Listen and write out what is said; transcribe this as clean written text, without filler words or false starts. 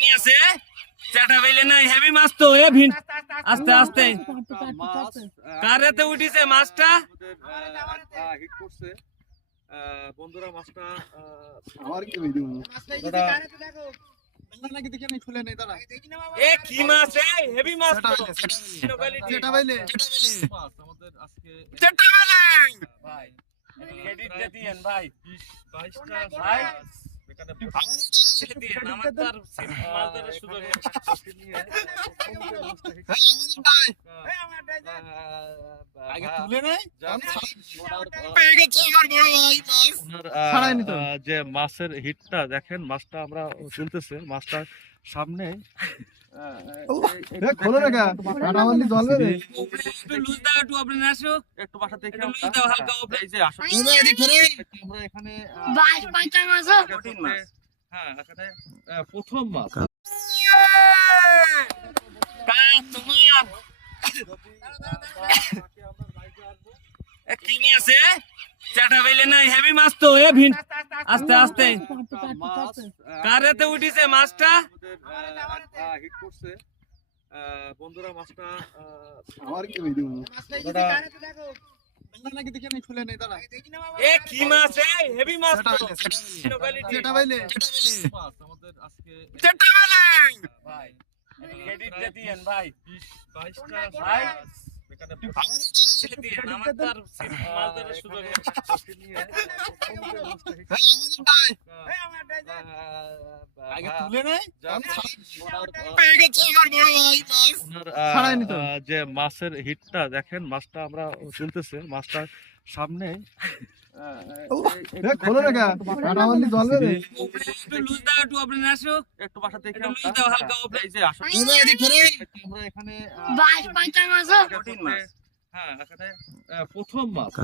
কি আছে চাটা বাইলে না হেভি মাছ তো এ ভিন আস্তে আস্তে কারেতে উঠিছে মাছটা হিট করছে বন্ধুরা মাছটা আমার কি হইলো নাকি দেখে আমি খুলে নেই দাঁড়া এ কি মাছ এ হেভি মাছ তো যেটা বাইলে মাছ আমাদের আজকে যেটা বাইলে ভাই ক্রেডিট দিয়েন ভাই 20-22টা ভাই এখানে দিয়েন আমার তার মাছ ধরার সুযোগ নেই আগে তুলে নাই পেয়ে গেছে আমার বড় ভাই মাছ যে মাছের হিটটা দেখেন মাছটা আমরা চলতেছে মাছটার সামনে খোলো না কেন কাটাবন্দি চলবে রে একটু লুজ দাও একটু আপনি আসুক একটু বাসা থেকে একটু লুজ দাও হালকা উপরে এই যে আসলে এদিক ফেরে আমরা এখানে বাস পাঁচটা মাছ কঠিন মাছ হ্যাঁ এখানে প্রথম মাছ কা তোমার এ কি আছে চাটা বাইলে না হেভি মাছ তো এ ভিন আস্তে আস্তে মাছ কারেতে উঠিছে মাছটা হিট করছে বন্ধুরা মাছটা আমার কি হইলো নাকি দেখে আমি খুলে নেই দাঁড়া এ কি মাছ এ হেভি মাছ তো যেটা বাইলে মাছ আমাদের আজকে যেটা বাইলে ভাই ক্রেডিট দিয়েন ভাই 20-22টা ভাই এখানে দিয়েন আমার তার মাছ ধরার সুযোগ নেই আগে তুলে নাই পেয়ে গেছে আমার বড় ভাই মাছ যে মাছের হিটটা দেখেন মাছটা আমরা চলতেছে মাছটার সামনে খোলো না কেন কাটাবন্দি চলবে রে একটু লুজ দাও একটু আপনি আসুক একটু বাসা থেকে একটু লুজ দাও হালকা উপরে এই যে আসলে এদিক ফেরে আমরা এখানে বাস পাঁচটা মাছ কঠিন মাছ হ্যাঁ এখানে প্রথম মাছ